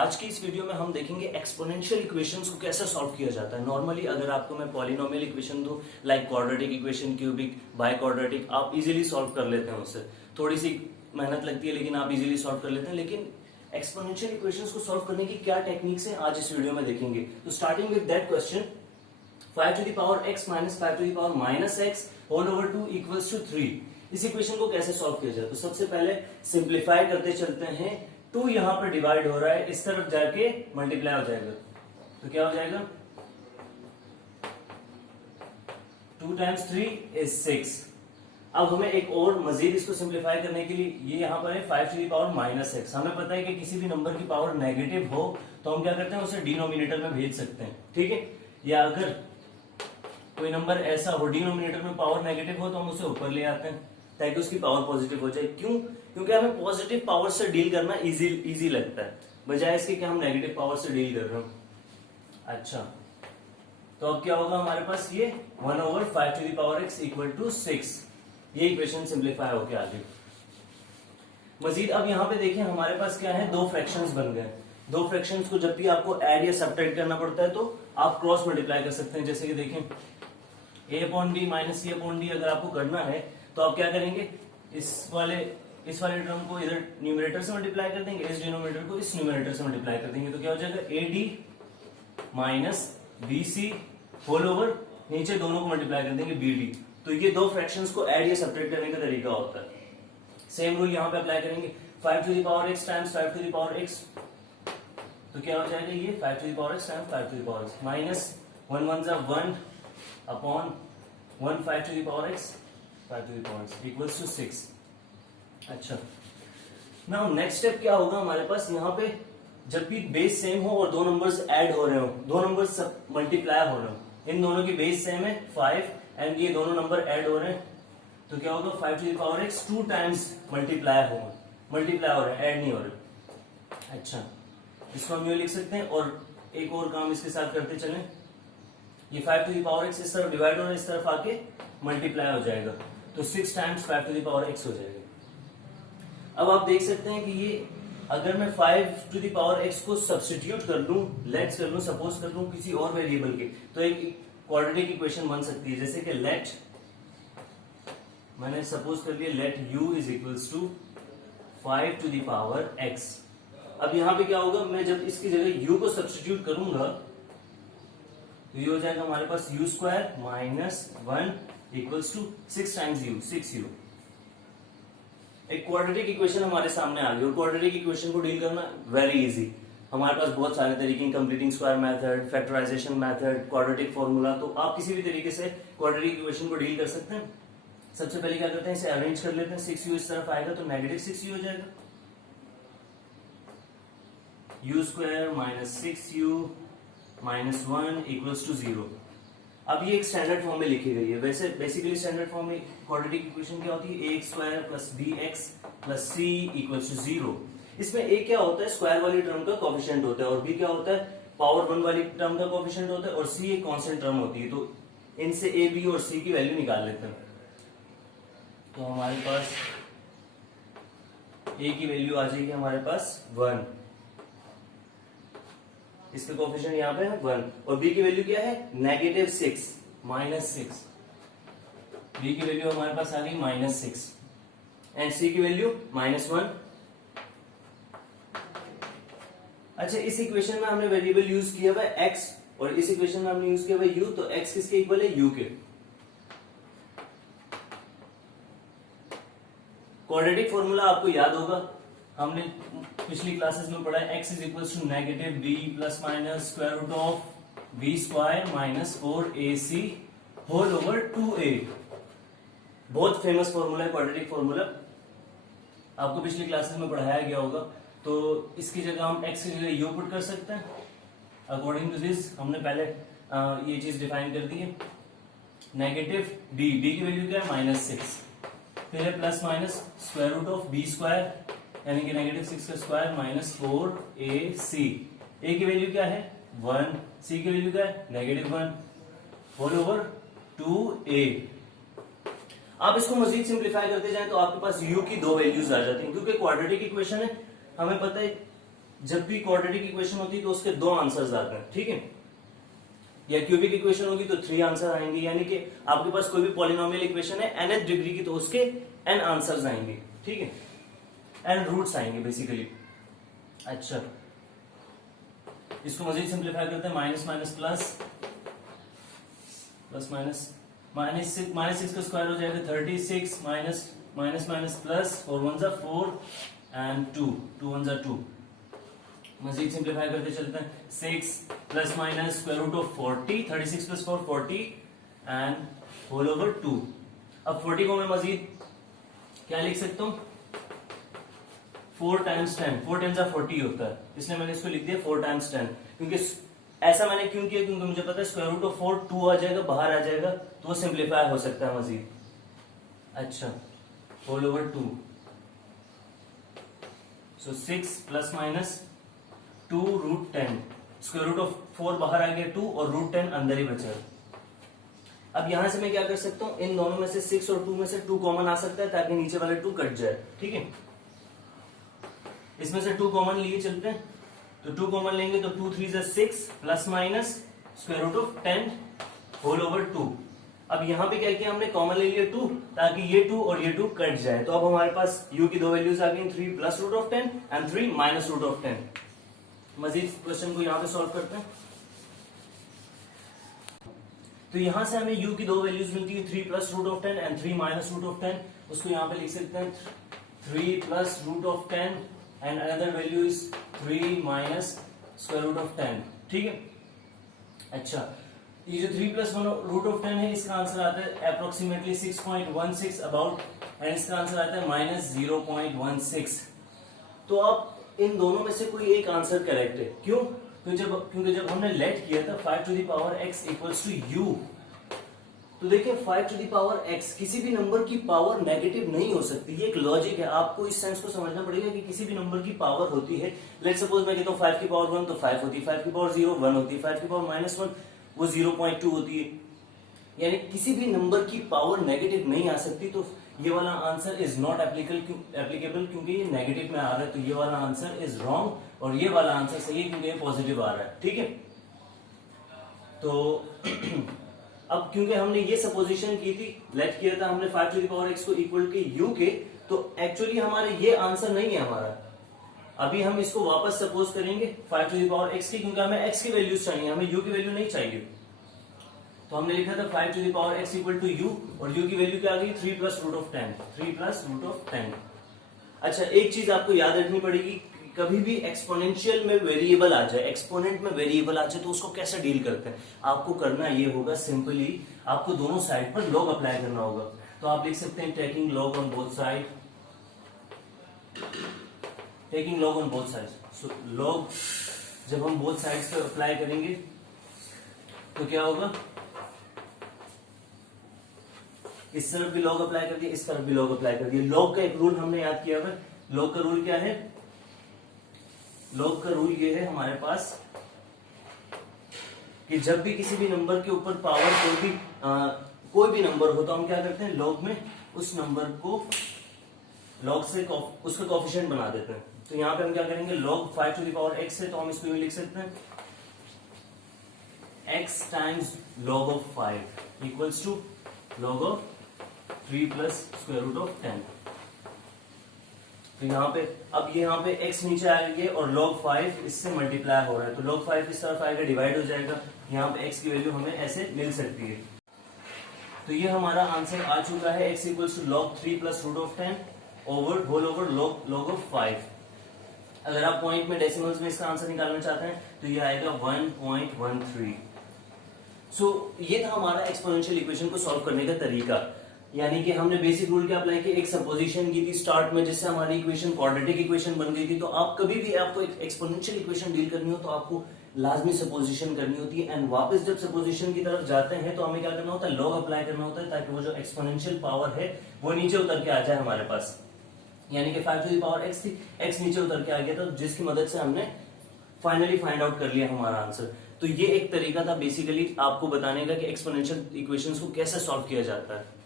आज की इस वीडियो में हम देखेंगे एक्सपोनेंशियल इक्वेशंस को कैसे सॉल्व किया जाता है। नॉर्मली अगर आपको मैं पॉलिनोमियल इक्वेशन दूं like quadratic equation, cubic, by quadratic, आप इजीली सॉल्व कर लेते हैं उससे। थोड़ी सी मेहनत लगती है लेकिन आप इजीली सॉल्व कर लेते हैं। लेकिन एक्सपोनेंशियल इक्वेशंस को सॉल्व करने की क्या टेक्निक्स हैं आज इस वीडियो में देखेंगे। तो starting with that question, 5 to the power x minus 5 to the power minus x whole over 2 equals to 3। इस इक्वेशन को कैसे सॉल्व किया जाए? तो सबसे पहले सिंप्लीफाई करते चलते हैं। 2 यहां पर डिवाइड हो रहा है, इस तरफ जाके मल्टीप्लाई हो जाएगा, तो क्या हो जाएगा? 2 times 3 is 6। अब हमें एक और मजीद इसको सिंप्लीफाई करने के लिए, ये यहां पर है 5 to the power minus x। हमें पता है कि किसी भी नंबर की पावर नेगेटिव हो तो हम क्या करते हैं, उसे डिनोमिनेटर में भेज सकते हैं, ठीक है। या अगर कोई नंबर ऐसा हो डिनोमिनेटर में पावर नेगेटिव हो तो हम उसे ऊपर ले आते हैं ताकि उसकी पावर पॉजिटिव हो जाए। क्यों? क्योंकि हमें पॉजिटिव पावर से डील करना इजी लगता है, बजाय इसके कि हम नेगेटिव पावर से डील कर रहे हो। अच्छा, तो अब क्या होगा हमारे पास? ये 1/5 to the power x equal to 6। ये इक्वेशन सिंप्लीफाई होके आ गई। मजीद अब यहाँ पे देखें हमारे पास क्या है, दो फ्रैक्शंस बन गए। दो फ्रैक्शंस को जब भी आपको ऐड या सब्ट्रैक्ट करना पड़ता है तो आप क्रॉस मल्टीप्लाई कर सकते हैं। जैसे कि देखें a/b माइनस c/d अगर आपको करना है तो आप क्या करेंगे, इस वाले टर्म को इधर न्यूमरेटर से मल्टीप्लाई कर देंगे, इस डिनोमिनेटर को इस न्यूमरेटर से मल्टीप्लाई कर देंगे, तो क्या हो जाएगा ad minus bc whole over, नीचे दोनों को मल्टीप्लाई कर देंगे bd। तो ये दो फ्रैक्शंस को ऐड या सब्ट्रैक्ट करने का तरीका होता है। सेम रूल यहाँ पे अप्लाई करेंगे। 5 to the power x times 5 to the power x, तो क्या हो जाएगा ये 5 to the power x times 5 to the power x minus 1 1 जा 1 upon 1 5 to the power x 5 to the power x equals to 6। अच्छा, now next step क्या होगा हमारे पास, यहाँ पे जब भी बेस सेम हो और दो नंबर्स ऐड हो रहे हो, दो नंबर्स मल्टीप्लाई हो रहे हो, इन दोनों की बेस सेम है 5 एंड ये दोनों नंबर ऐड हो रहे हैं, तो क्या होगा 5 to the power x 2 times multiply हो रहे हैं, ऐड नहीं हो रहे। अच्छा, इसको हम यूं लिख सकते हैं और एक और काम इसके साथ करते चलें। ये 5 to the power x इस तरफ डिवाइड हो रहा है, इस तरफ आके मल्टीप्लाई हो जाएगा, तो 6 times 5 to the power x हो जाएगा। अब आप देख सकते हैं कि ये अगर मैं 5 to the power x को सब्स्टिट्यूट कर लूं, लेट्स कर लूं, सपोज कर लूं किसी और वेरिएबल के, तो एक क्वाड्रेटिक इक्वेशन बन सकती है। जैसे कि लेट, मैंने सपोज कर लिया let u is equals to 5 to the power x। अब यहां पे क्या होगा, मैं जब इसकी जगह u को सब्स्टिट्यूट करूंगा तो ये हो जाएगा हमारे पास u² minus 1 equals to 6 times u, 6u। एक क्वाड्रेटिक इक्वेशन हमारे सामने आ गई और क्वाड्रेटिक इक्वेशन को डील करना वेरी इजी। हमारे पास बहुत सारे तरीके, completing square method, factorisation method, quadratic formula, तो आप किसी भी तरीके से क्वाड्रेटिक इक्वेशन को डील कर सकते हैं। सबसे पहले क्या करते हैं, इसे अरेंज कर लेते हैं। 6u इस तरफ आएगा तो नेगेटिव 6u हो जाएगा, u² minus 6u minus 1 equals to 0। अब ये एक स्टैंडर्ड फॉर्म में लिखी गई है। वैसे बेसिकली स्टैंडर्ड फॉर्म में क्वाड्रेटिक इक्वेशन क्या होती है, ax² plus bx plus c equals to 0। इसमें a क्या होता है, स्क्वायर वाली टर्म का कोफिशिएंट होता है, और b क्या होता है, पावर 1 वाली टर्म का कोफिशिएंट होता है, और c एक कांस्टेंट टर्म होती है। तो इनसे a, b और c की वैल्यू निकाल लेते हैं। तो हमारे पास a की वैल्यू आ जाएगी हमारे पास 1, इसका कोफिशिएंट यहाँ पे है 1, और b की वैल्यू क्या है, नेगेटिव 6 माइनस 6। b की वैल्यू हमारे पास आ गई माइनस 6 एंड c की वैल्यू माइनस 1। अच्छा, इस इक्वेशन में हमने वेरिएबल यूज किया हुआ है x और इस इक्वेशन में हमने यूज किया हुआ है u, तो x किसके इक्वल है, u के। क्वाड्रेटिक फॉर्मूला आपको याद होगा, हमने पिछली क्लासेस में पढ़ा है, x is equals to negative b plus minus square root of b² minus 4ac whole over 2a। बहुत फेमस फॉर्मूला है क्वाड्रेटिक फॉर्मूला, आपको पिछली क्लासेस में पढ़ाया गया होगा। तो इसकी जगह हम x की जगह u पुट कर सकते हैं। अकॉर्डिंग टू दिस हमने पहले ये चीज डिफाइन कर दी है। नेगेटिव b की वैल्यू क्या है, माइनस 6, फिर है plus minus square root of b² यानी कि नेगेटिव 6 का स्क्वायर माइनस 4ac। a की वैल्यू क्या है 1, c की वैल्यू क्या है नेगेटिव 1 होल ओवर 2a। आप इसको मजीद सिंप्लीफाई करते जाएं तो आपके पास u की दो वैल्यूज आ जाती हैं, क्योंकि क्वाड्रेटिक इक्वेशन है, हमें पता है जब भी क्वाड्रेटिक इक्वेशन होती है तो उसके 2 आंसर्स आते हैं, ठीक है। या क्यूबिक इक्वेशन होगी तो 3 आंसर आएंगे, यानी कि आपके पास कोई भी पॉलिनोमियल इक्वेशन है nth डिग्री की तो उसके n आंसर्स आएंगे, ठीक है, n रूट्स आएंगे बेसिकली। अच्छा, इसको मजीद सिंप्लीफाई करते हैं, minus minus plus, plus minus, minus six का स्क्वायर हो जाएगा 36, माइनस माइनस माइनस प्लस, 4 1 जा 4 एंड 2 2 1 जा 2। मजीद सिंप्लीफाई करते चलते हैं, 6 plus minus square root of 40, 36 plus 4 40 and whole over 2। अब 40 को मैं मजीद क्या लिख सकता हूँ, 4 टाइम्स 10, 4 10 जा 40 होता है, इसलिए मैंने इसको लिख दिया 4 टाइम्स 10। क्योंकि ऐसा मैंने क्यों किया, क्योंकि मुझे पता है स्क्वायर रूट ऑफ 4 2 आ जाएगा, बाहर आ जाएगा तो वो सिंप्लीफाई हो सकता है मजीद। अच्छा, whole over 2, so 6 plus minus 2 root 10, square root of 4 बाहर आ गया 2 और रूट 10 अंदर ही बचा। अब यहां से मैं क्या कर सकता हूं, इन दोनों में से 6 और 2 में से 2 कॉमन आ सकता है ताकि नीचे वाले 2 कट जाए, ठीक है। इसमें से 2 कॉमन लिए चलते हैं, तो 2 कॉमन लेंगे तो 2 3 जा 6 plus minus square root of 10 whole over 2। अब यहां पे क्या किया हमने, कॉमन ले लिया 2 ताकि ये 2 और ये 2 कट जाए। तो अब हमारे पास u की 2 वैल्यूज आ गई, 3 plus root of 10 and 3 minus root of 10। Majid question को यहां पे सॉल्व करते हैं, तो यहां से हमें u की 2 वैल्यूज मिलती है, 3 plus root of 10 and 3 minus root of 10। उसको यहां पे लिख सकते हैं 3 plus root of 10 and another value is 3 minus square root of 10, ठीक है। अच्छा, ये जो 3 प्लस रूट ऑफ 10 है इसका आंसर आता है अप्रोक्सीमेटली 6.16 अबाउट, एंड इसका आंसर आता है माइनस 0.16। तो अब इन दोनों में से कोई एक आंसर करेक्ट है, क्यों, क्योंकि जब हमने लेट किया था 5 to the power x equals to u, तो देखिए 5 टू द पावर x किसी भी नंबर की पावर नेगेटिव नहीं हो सकती, ये एक लॉजिक है, आपको इस सेंस को समझना पड़ेगा कि किसी भी नंबर की पावर होती है। लेट सपोज मैं कहता हूँ 5 की पावर 1 तो 5 होती है, 5 की पावर 0 1 होती है, 5 की पावर माइनस 1 वो 0.2 होती है, यानी किसी भी नंबर की पावर नेगेटिव नहीं आ सकती। तो ये वाला आंसर इज नॉट एप्लीकेबल क्योंकि ये नेगेटिव में आ रहा है, तो ये वाला आंसर इज रॉन्ग और ये वाला आंसर सही है क्योंकि ये पॉजिटिव आ रहा है, ठीक है। तो अब क्योंकि हमने ये सपोजिशन की थी, लेट किया था हमने 5 टू द पावर x को इक्वल के u के, तो एक्चुअली हमारे ये आंसर नहीं है हमारा। अभी हम इसको वापस सपोज करेंगे 5 टू द पावर x की, क्योंकि हमें x की वैल्यूज चाहिए, हमें u की वैल्यू नहीं चाहिए। तो हमने लिखा था 5 to the power x equal to u और u की वैल्यू क्या आ गई, 3 plus root of 10, 3 plus root of 10। अच्छा, एक चीज आपको याद रखनी पड़ेगी, कभी भी एक्सपोनेंशियल में वेरिएबल आ जाए, एक्सपोनेंट में वेरिएबल आ जाए तो उसको कैसे डील करते हैं, आपको करना ये होगा, सिंपली आपको दोनों साइड पर लॉग अप्लाई करना होगा। तो आप लिख सकते हैं taking log on both side, taking log on both side. So log जब हम बोथ साइड्स पर अप्लाई करेंगे तो क्या होगा, इस तरफ भी लॉग अप्लाई कर दिया, इस तरफ भी लॉग अप्लाई कर दिया। लॉग का एक रूल हमने याद किया हुआ, लॉग का रूल क्या है, लॉग का रूल ये है हमारे पास कि जब भी किसी भी नंबर के ऊपर पावर कोई भी नंबर हो तो हम क्या करते हैं, लॉग में उस नंबर को लॉग से उसका कोफिशिएंट बना देते हैं। तो यहां पे हम क्या करेंगे, log 5 to the power x है तो हम इसको यूं लिख सकते हैं x times log of 5 equals to log of 3 plus square root of 10। तो यहाँ पे अब ये यहाँ पे x नीचे आ गई है और log 5 इससे मल्टीप्लाई हो रहा है, तो log 5 इस तरफ आएगा, डिवाइड हो जाएगा, यहाँ पे x की वैल्यू हमें ऐसे मिल सकती है। तो ये हमारा आंसर आ चुका है, x equals to log 3 plus root of 10 over whole over log of 5। अगर आप पॉइंट में डेसिमल्स में इसका आंसर निकालना चाहते हैं तो ये आएगा 1.13। सो ये था हमारा एक्सपोनेंशियल इक्वेशन को सॉल्व करने का तरीका, यानी कि हमने बेसिक रूल क्या अप्लाई किया, एक सपोजिशन की थी स्टार्ट में जिससे हमारी इक्वेशन क्वाड्रेटिक इक्वेशन बन गई थी। तो आप कभी भी आपको एक एक्सपोनेंशियल इक्वेशन डील करनी हो तो आपको लाजमी सपोजिशन करनी होती है, एंड वापस जब सपोजिशन की तरफ जाते हैं तो हमें क्या करना होता है, लॉग अप्लाई करना होता है ताकि वो जो एक्सपोनेंशियल पावर है वो नीचे उतर के आ जाए हमारे पास। यानी कि 5 टू द पावर x थी, x नीचे उतर के आ गया था, जिसकी मदद से हमने फाइनली फाइंड आउट कर लिया हमारा आंसर। तो ये एक तरीका था बेसिकली आपको बताने का कि एक्सपोनेंशियल इक्वेशंस को कैसे सॉल्व किया जाता है।